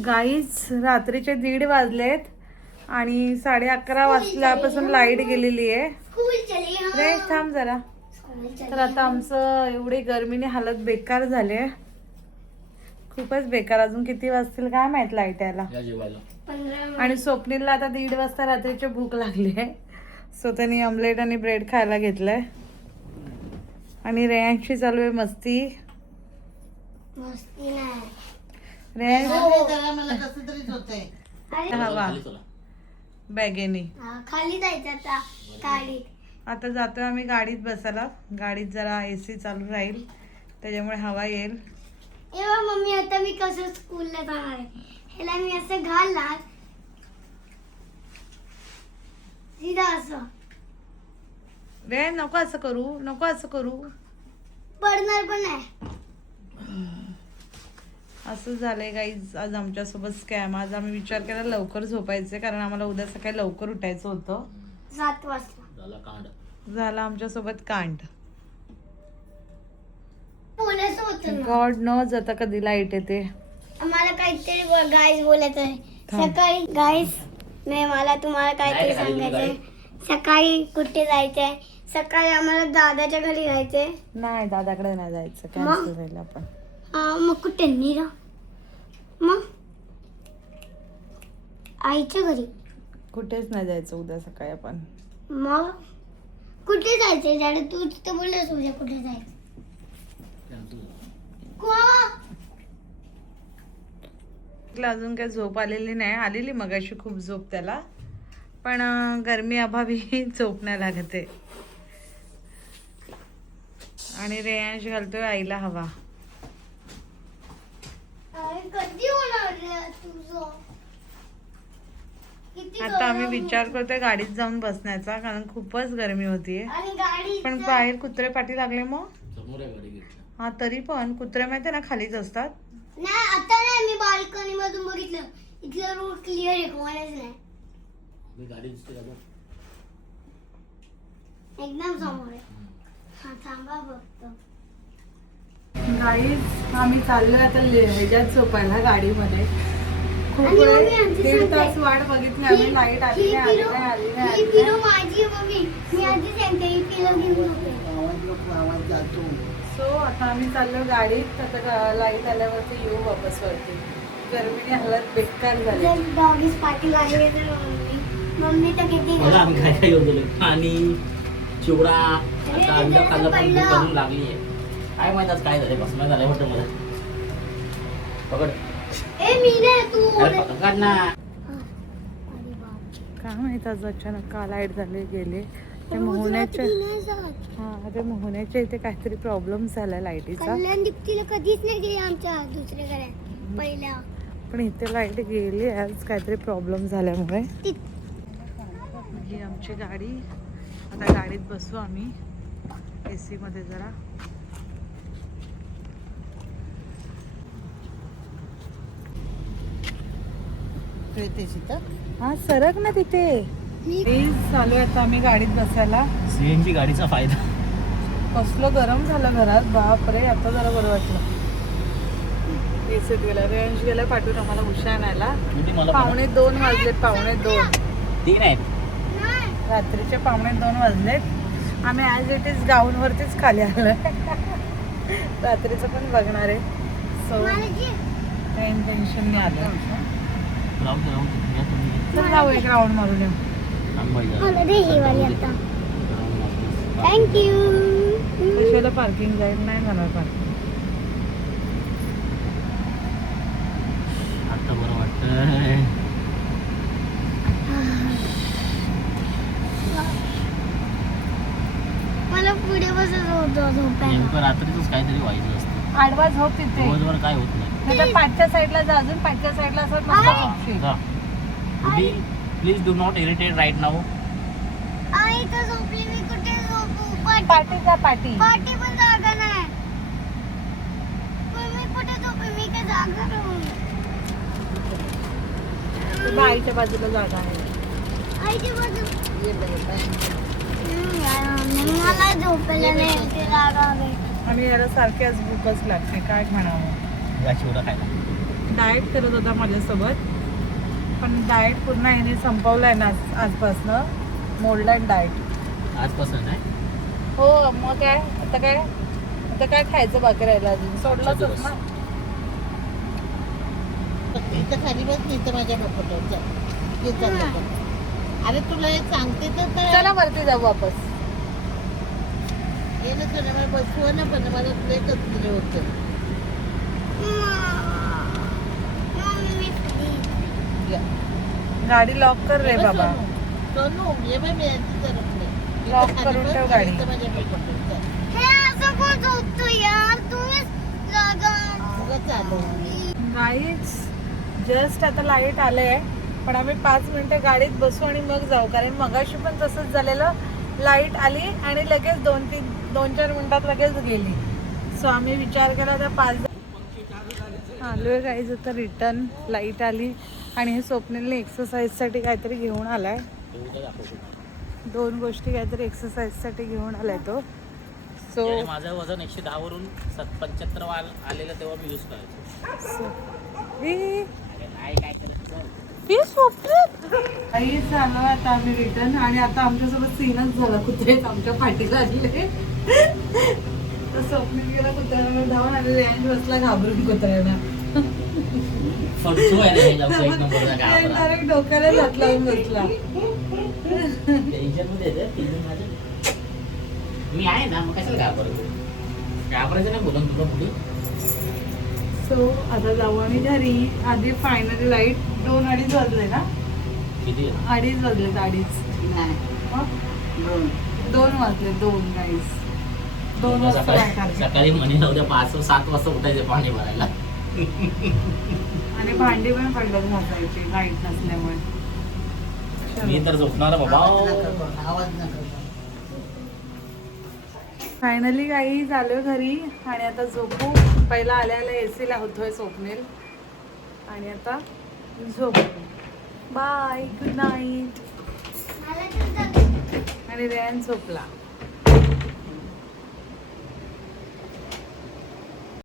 Guys रात्रीचे 1:30 वाजलेत आणि 11:30 वाजल्यापासून लाईट गेलेली आहे. रे थांब जरा. तर आता आमचं एवढी गरमीने हालत बेकार झाली आहे, खूपच बेकार. अजून किती वाजतील काय माहित लाईट यायला. आणि स्वप्नीलला आता 1:30 वाजता रात्रीची भूक लागली आहे, सो त्यांनी ऑमलेट आणि ब्रेड खायला घेतलंय. आणि रेयांशी चालू आहे मस्ती. हवा बॅगेनी खाली जायचं आता जातोय आम्ही गाडीत बसायला. गाडीत जरा AC चालू राहील त्याच्यामुळे हवा येईल. मम्मी आता मी कसं स्कूलला जाणार आहे, ह्याला मी असं घालणार सीधा असं. रे नको असं करू, नको असं करू. पडणार पण नाही. असं झालंय गाईज आज आमच्यासोबत स्कॅम. आज आम्ही विचार केला लवकर झोपायचे कारण आम्हाला उद्या सकाळी लवकर उठायचं होतं. 7 वाजता झाला आमच्यासोबत कांड. बोलायचं होतं ना. गॉड नोज आता कधी लाईट येते. मला काहीतरी गाईस बोलायचं आहे. सकाळी गाईस नाही, मला तुम्हाला काहीतरी सांगायचंय. सकाळी कुठे जायचंय? सकाळी आम्हाला दादाच्या घरी जायचंय. नाही दादाकडे नाही जायचं, कॅन्सल राहील आपण. मग कुठे नीरा? मग आईच्या घरी कुठेच नाही जायचं उद्या सकाळी आपण. मग कुठे जायचंय? डॅडी तू तिथे बोललास उद्या कुठे जायचं. अजून काही झोप आलेली नाही. आलेली मगाशी खूप झोप त्याला, पण गरमी अभावी झोप नाही लागते. आणि रेयांश घालतोय आईला हवा. कधी होणार तुझं? आता आम्ही विचार करतोय गाडीत जाऊन बसण्याचा कारण खूपच गरमी होतीये. पण बाहेर कुत्रे पाठी लागले. मग हा तरी पण कुत्रे माहिती ना खालीच असतात. नाही आता नाही, मी बाल्कनी मधून बघितलं. इथला रोड क्लिअर आहे, कोणाच नाही. एकदम समोर आहे. हा थांबा बघतो. गाईज आम्ही चाललोय आता ह्याच्यात झोपायला गाडीमध्ये. खूप वेळ 1.5 तास वाट बघितली आम्ही. लाईट आली नाही, आली नाही. माझी मम्मी मी आधी सांगते ही पिलो घेऊन सो आता आम्ही चाललो गाडीत. आता लाईट आल्यावरती येऊ वापस वरती. गरमीने हालत बेकार झाली. डॉगीज पाठी लागले तर मम्मी तर किती पाणी चिवडा आता अंडा खाल्लं पण भूक करून लागली आहे. काय माहित आज काय झालं, बसणं झालं वाटतं मला. पकड मी नाही तू पकड ना. काय माहित आज अचानक का लाईट झाले गेले. ते मोहण्याच्या ते मोहण्याच्या इथे काहीतरी प्रॉब्लेम झाला लाईटीचा. कल्याणदीप्तीला कधीच नाही गेली आमच्या दुसरीकडे पहिल्या, पण इथे लाईट गेली आज काहीतरी प्रॉब्लेम झाल्यामुळे. ही आमची गाडी. आता गाडीत बसू आम्ही AC मध्ये जरा. हा सरक ना तिथे. चालू आता आम्ही गाडीत बसायला. CNG गाडीचा फायदा. कसलं गरम झालं घरात बापरे. आता जरा बरं वाटलं. AC गेला, रेंज गेला पाठवून आम्हाला उशा आणायला. 1:45 वाजलेत. 1:45 3 आहेत रात्रीचे. 1:45 वाजलेत. आम्ही ॲज इट इज गाऊन वरतीच खाली आलोय. रात्रीचं पण बघणार आहे. सो काही टेन्शन नाही आलं. तर जाऊ एक राऊंड मारून येऊ. थँक्यू. कशाला पार्किंग जाईल, नाही जाणार पार्किंग. आता बरं वाटतंय. मला पुढे बसत होतं झोपायला. नेमकं रात्रीच काहीतरी व्हायचं असतं. आडवा झोप तिथे. दिवसभर काय होत नाही. नाहीतर पाठच्या साईडला जा. अजून पाठच्या साईडला असं please do not irritate right now. आई तर झोपली, मी कुठे झोपू? पाठी जा. पाठी पण जागा नाही. पण मी कुठे झोपू? मी काय जागा राहू? आईच्या बाजूला जागा आहे. आईच्या बाजूला मला झोपायला नाही ते जागा हवी. आणि याला सारखी आज भूकच लागते. काय म्हणावं. चिवडा खायला डाएट करत होता माझ्यासोबत, पण डाएट पूर्ण याने संपवलाय ना आजपासनं. मोल्डन डाएट आजपासून नाही हो. मग काय आता काय खायचं बाकी राहिलं अजून, सोडलंच ना. इथं खाली बस नाही तर माझ्या डोक्यात अरे तुला हे सांगते तर चला वरती जाऊ वापस. ये ना तुला मला बसव ना पण मला तुला कसले होतं गाडी लॉक कर रे बाबा. सोनू ये बाई मी यांची तरफ लॉक करून ठेव गाडी. माझ्या डोक्यात चालू गाईच जस्ट आता लाईट आले आहे, पण आम्ही 5 मिनिटं गाडीत बसू आणि मग जाऊ, कारण मगाशी पण तसंच झालेलं. लाईट आली आणि लगेच 2-4 मिनिटात लगेच गेली. सो आम्ही विचार केला त्या 5 आलोय गाईज आता रिटर्न. लाईट आली आणि हे स्वप्नीलने एक्सरसाइजसाठी काहीतरी घेऊन आलाय. 2 गोष्टी काहीतरी एक्सरसाइजसाठी घेऊन आलाय तो. सो माझं वजन 110 वरून 75 आलेलं तेव्हा मी यूज करायचो. नाही काय करायचं काही चालू आता आम्ही रिटर्न, आणि आता आमच्यासोबत सीनच झाला. कुत्रेच आमच्या पाठीला आलेले. तर स्वप्नील गेला कुत्र्याला धावून आलेले आणि बसला घाबरून कुत्र्याला. फटसो आहे रे, लवकर एक नंबरचा गावाला. डायरेक्ट डोक्याला हात लावून बसला. टेन्शन मध्ये येते, टेन्शन माझं. मी आहे ना, मग कशाला घाबरायचं नाही बोलून तुला पुढे. सो आता जाऊ आम्ही घरी. आधी फायनली लाईट 2-2:30 वाजले ना. किती 2:30 वाजलेत. 2 वाजले. 2 गाईस 2 वाजता लाईट आली. सकाळी म्हणे उद्या 5-7 वाजता उठायचे पाणी भरायला. आणि भांडी पण पडलं घासायची लाईट नसल्यामुळे. मी तर झोपणार बाबा. आवाज नका फायनली काही झालं घरी आणि आता झोपू. पहिला आल्या AC लावतोय स्वप्नील आणि आता झोपू. Bye, good night. आणि रेन झोपला.